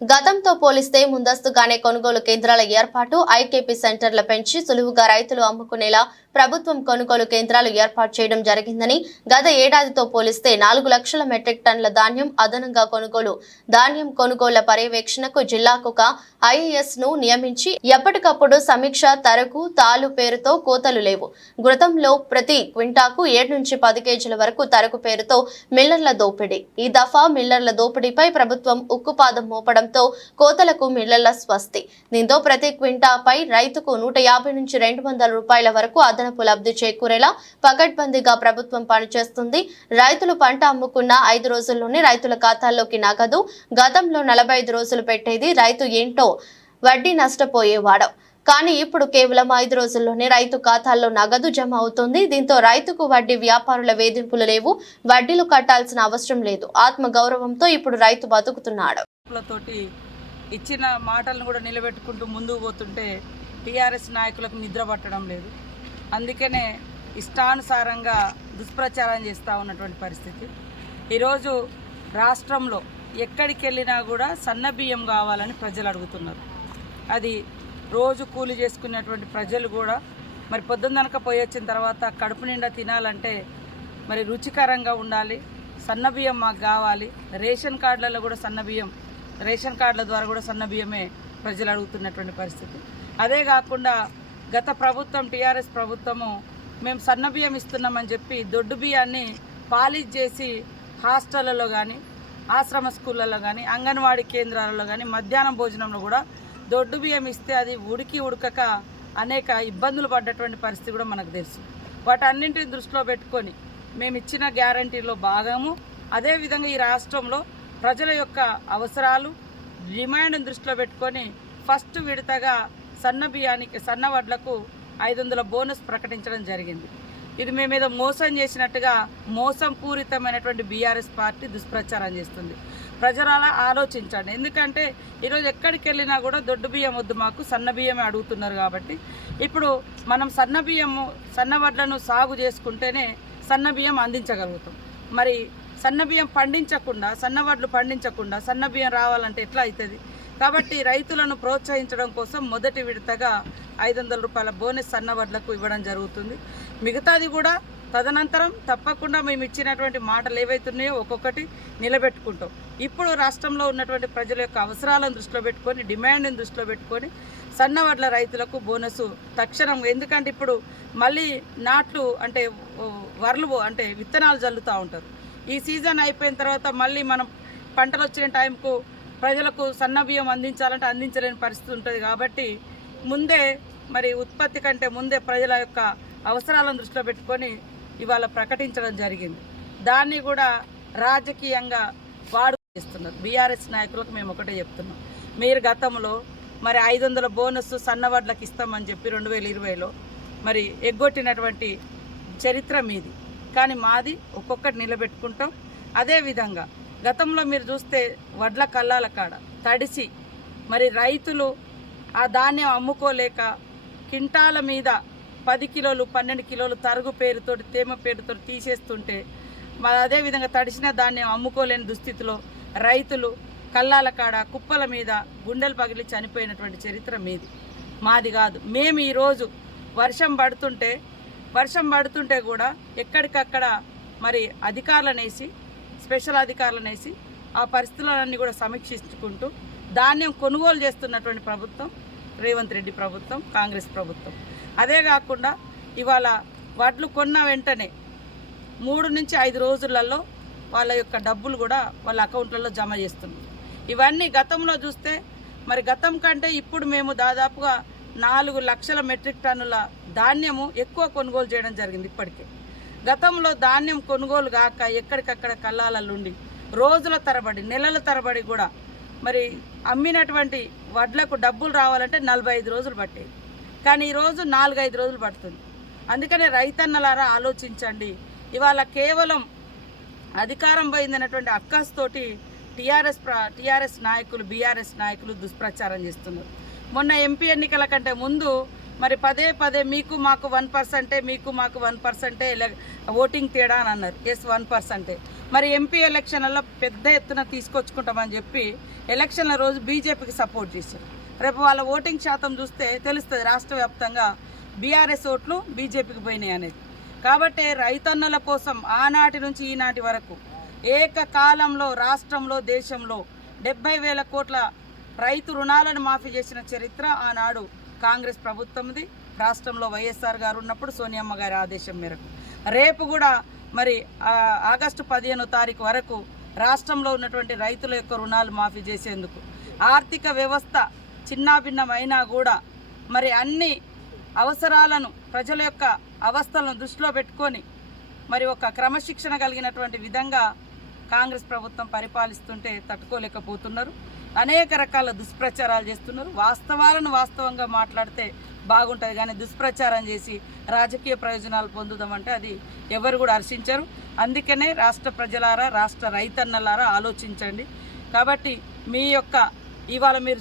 గతంతో పోలిస్తే ముందస్తుగానే కొనుగోలు కేంద్రాల ఏర్పాటు, ఐకేపీ సెంటర్ల పెంచి సులువుగా రైతులు అమ్ముకునేలా ప్రభుత్వం కొనుగోలు కేంద్రాలు ఏర్పాటు చేయడం జరిగిందని, గత ఏడాదితో పోలిస్తే 4 లక్షల మెట్రిక్ టన్నుల ధాన్యం అదనంగా ధాన్యం కొనుగోళ్ల పర్యవేక్షణకు జిల్లాకు ఒక ఐఏఎస్ ను నియమించి ఎప్పటికప్పుడు సమీక్ష, తరకు, తాలు పేరుతో కోతలు లేవు. గతంలో ప్రతి క్వింటాకు 7 నుంచి 10 కేజీల వరకు తరకు పేరుతో మిల్లర్ల దోపిడీ. ఈ దఫా మిల్లర్ల దోపిడీపై ప్రభుత్వం ఉక్కుపాదం మోపడంతో కోతలకు మిల్లర్ల స్వస్తి. దీంతో ప్రతి క్వింటాపై రైతుకు 150 నుంచి 200 రూపాయల వరకు అదనపు లబ్ధి చేకూరేలా పకడ్బందీగా ప్రభుత్వం పనిచేస్తుంది. రైతులు పంట అమ్ముకున్న 5 రోజుల్లోనే రైతుల ఖాతాల్లోకి నగదు. గతంలో 45 రోజులు పెట్టేది రైతు ఏంటో వడ్డీ నష్టపోయేవాడు. కానీ ఇప్పుడు కేవలం 5 రోజుల్లోనే రైతు ఖాతాల్లో నగదు జమ అవుతుంది. దీంతో రైతుకు వడ్డీ వ్యాపారుల వేధింపులు లేవు, వడ్డీలు కట్టాల్సిన అవసరం లేదు. ఆత్మ గౌరవంతో ఇప్పుడు రైతు బతుకుతున్నాడు. ఇచ్చిన మాటలను కూడా నిలబెట్టుకుంటూ ముందుకు పోతుంటే టీఆర్ఎస్ నాయకులకు నిద్ర పట్టడం లేదు. అందుకనే ఇష్టానుసారంగా దుష్ప్రచారం చేస్తూ ఉన్నటువంటి పరిస్థితి. ఈరోజు రాష్ట్రంలో ఎక్కడికి వెళ్ళినా కూడా సన్నబియ్యం కావాలని ప్రజలు అడుగుతున్నారు. అది రోజు కూలి చేసుకునేటువంటి ప్రజలు కూడా మరి పొద్దున్ననక పోయి వచ్చిన తర్వాత కడుపు నిండా తినాలంటే మరి రుచికరంగా ఉండాలి. సన్నబియ్యం మాకు కావాలి. రేషన్ కార్డులలో కూడా సన్నబియ్యం, రేషన్ కార్డుల ద్వారా కూడా సన్నబియ్యమే ప్రజలు అడుగుతున్నటువంటి పరిస్థితి. అదే కాకుండా గత ప్రభుత్వం టీఆర్ఎస్ ప్రభుత్వము మేము సన్నబియ్యం ఇస్తున్నామని చెప్పి దొడ్డు బియ్యాన్ని పాలిష్ చేసి హాస్టళ్లలో కానీ, ఆశ్రమ స్కూళ్ళలో కానీ, అంగన్వాడీ కేంద్రాలలో కానీ మధ్యాహ్నం భోజనంలో కూడా దొడ్డు బియ్యం ఇస్తే అది ఉడకక అనేక ఇబ్బందులు పడ్డటువంటి పరిస్థితి కూడా మనకు తెలుసు. వాటన్నింటిని దృష్టిలో పెట్టుకొని మేము ఇచ్చిన గ్యారంటీలో భాగము. అదేవిధంగా ఈ రాష్ట్రంలో ప్రజల యొక్క అవసరాలు, డిమాండ్ని దృష్టిలో పెట్టుకొని ఫస్ట్ విడతగా సన్న వడ్లకు 500 బోనస్ ప్రకటించడం జరిగింది. ఇది మేమేదో మోసం చేసినట్టుగా మోసం పూరితమైనటువంటి బీఆర్ఎస్ పార్టీ దుష్ప్రచారం చేస్తుంది. ప్రజలు అలా ఆలోచించండి. ఎందుకంటే ఈరోజు ఎక్కడికి వెళ్ళినా కూడా దొడ్డు బియ్యం వద్దు, మాకు సన్న బియ్యమే అడుగుతున్నారు. కాబట్టి ఇప్పుడు మనం సన్న వడ్లను సాగు చేసుకుంటేనే సన్న బియ్యం అందించగలుగుతాం. మరి సన్న బియ్యం పండించకుండా, సన్న వడ్లు పండించకుండా సన్న బియ్యం రావాలంటే ఎట్లా అవుతుంది? కాబట్టి రైతులను ప్రోత్సహించడం కోసం మొదటి విడతగా 500 రూపాయల బోనస్ సన్న వడ్లకు ఇవ్వడం జరుగుతుంది. మిగతాది కూడా తదనంతరం తప్పకుండా మేము ఇచ్చినటువంటి మాటలు ఏవైతున్నాయో ఒక్కొక్కటి నిలబెట్టుకుంటాం. ఇప్పుడు రాష్ట్రంలో ఉన్నటువంటి ప్రజల యొక్క అవసరాలను దృష్టిలో పెట్టుకొని, డిమాండ్ని దృష్టిలో పెట్టుకొని సన్నవడ్ల రైతులకు బోనసు తక్షణం. ఎందుకంటే ఇప్పుడు మళ్ళీ నాట్లు అంటే అంటే విత్తనాలు జల్లుతూ ఉంటారు. ఈ సీజన్ అయిపోయిన తర్వాత మళ్ళీ మనం పంటలు వచ్చిన టైంకు ప్రజలకు సన్న బియ్యం అందించాలంటే అందించలేని పరిస్థితి ఉంటుంది. కాబట్టి ముందే మరి ఉత్పత్తి కంటే ముందే ప్రజల యొక్క అవసరాలను దృష్టిలో పెట్టుకొని ఇవాళ ప్రకటించడం జరిగింది. దాన్ని కూడా రాజకీయంగా చేస్తున్నారు బీఆర్ఎస్ నాయకులకు. మేము ఒకటే చెప్తున్నాం, మీరు గతంలో మరి 500 బోనస్ సన్నవడ్లకు ఇస్తామని చెప్పి 2020లో మరి ఎగ్గొట్టినటువంటి చరిత్ర మీది. కానీ మాది ఒక్కొక్కటి నిలబెట్టుకుంటాం. అదేవిధంగా గతంలో మీరు చూస్తే వడ్ల కల్లాల కాడ తడిసి మరి రైతులు ఆ ధాన్యం అమ్ముకోలేక కింటాల మీద 10 కిలోలు 12 కిలోలు తరుగు పేరుతోటి, తేమ పేరుతోటి తీసేస్తుంటే అదేవిధంగా తడిసిన ధాన్యం అమ్ముకోలేని దుస్థితిలో రైతులు కల్లాల కాడ కుప్పల మీద గుండెలు పగిలి చనిపోయినటువంటి చరిత్ర మీది, మాది కాదు. మేము ఈరోజు వర్షం పడుతుంటే కూడా ఎక్కడికక్కడ మరి అధికారులనేసి, స్పెషల్ అధికారులనేసి ఆ పరిస్థితులన్నీ కూడా సమీక్షించుకుంటూ ధాన్యం కొనుగోలు చేస్తున్నటువంటి ప్రభుత్వం రేవంత్ రెడ్డి ప్రభుత్వం, కాంగ్రెస్ ప్రభుత్వం. అదే కాకుండా ఇవాళ వడ్లు కొన్న వెంటనే 3 నుంచి 5 రోజులలో వాళ్ళ యొక్క డబ్బులు కూడా వాళ్ళ అకౌంట్లలో జమ చేస్తున్నారు. ఇవన్నీ గతంలో చూస్తే మరి గతం కంటే ఇప్పుడు మేము దాదాపుగా 4 లక్షల మెట్రిక్ టన్నుల ధాన్యము ఎక్కువ కొనుగోలు చేయడం జరిగింది. ఇప్పటికే గతంలో ధాన్యం కొనుగోలు కాక ఎక్కడికక్కడ కల్లాలలుండి రోజుల తరబడి, నెలల తరబడి కూడా మరి అమ్మినటువంటి వడ్లకు డబ్బులు రావాలంటే 45 రోజులు పట్టేది. కానీ ఈరోజు 4-5 రోజులు పడుతుంది. అందుకనే రైతన్నలారా ఆలోచించండి. ఇవాళ కేవలం అధికారం పోయిందన్నటువంటి అక్కస్తోటి టీఆర్ఎస్ నాయకులు, బీఆర్ఎస్ నాయకులు దుష్ప్రచారం చేస్తున్నారు. మొన్న ఎంపీ ఎన్నికల కంటే ముందు మరి పదే పదే మీకు మాకు 1%, మీకు మాకు 1% ఓటింగ్ తేడా అని అన్నారు. ఎస్ 1%. మరి ఎంపీ ఎలక్షన్లలో పెద్ద ఎత్తున తీసుకొచ్చుకుంటామని చెప్పి ఎలక్షన్ల రోజు బీజేపీకి సపోర్ట్ చేశారు. రేపు వాళ్ళ ఓటింగ్ శాతం చూస్తే తెలుస్తుంది రాష్ట్ర వ్యాప్తంగా బీఆర్ఎస్ ఓట్లు బీజేపీకి పోయినాయి అనేది. కాబట్టి రైతన్నుల కోసం ఆనాటి నుంచి ఈనాటి వరకు ఏకకాలంలో రాష్ట్రంలో దేశంలో 70,000 కోట్ల రైతు రుణాలను మాఫీ చేసిన చరిత్ర ఆనాడు కాంగ్రెస్ ప్రభుత్వంది. రాష్ట్రంలో వైఎస్ఆర్ గారు ఉన్నప్పుడు సోనియమ్మ గారి ఆదేశం మేరకు రేపు కూడా మరి ఆగస్టు 15వ తారీఖు వరకు రాష్ట్రంలో ఉన్నటువంటి రైతుల యొక్క రుణాలు మాఫీ చేసేందుకు ఆర్థిక వ్యవస్థ చిన్నాభిన్నమైనా కూడా మరి అన్ని అవసరాలను ప్రజల యొక్క అవస్థలను దృష్టిలో పెట్టుకొని మరి ఒక క్రమశిక్షణ కలిగినటువంటి విధంగా కాంగ్రెస్ ప్రభుత్వం పరిపాలిస్తుంటే తట్టుకోలేకపోతున్నారు. అనేక రకాల దుష్ప్రచారాలు చేస్తున్నారు. వాస్తవాలను వాస్తవంగా మాట్లాడితే బాగుంటుంది, కానీ దుష్ప్రచారం చేసి రాజకీయ ప్రయోజనాలు పొందుదామంటే అది ఎవరు కూడా హర్షించరు. అందుకనే రాష్ట్ర ప్రజలారా, రాష్ట్ర రైతన్నలారా ఆలోచించండి. కాబట్టి మీ యొక్క ఇవాళ మీరు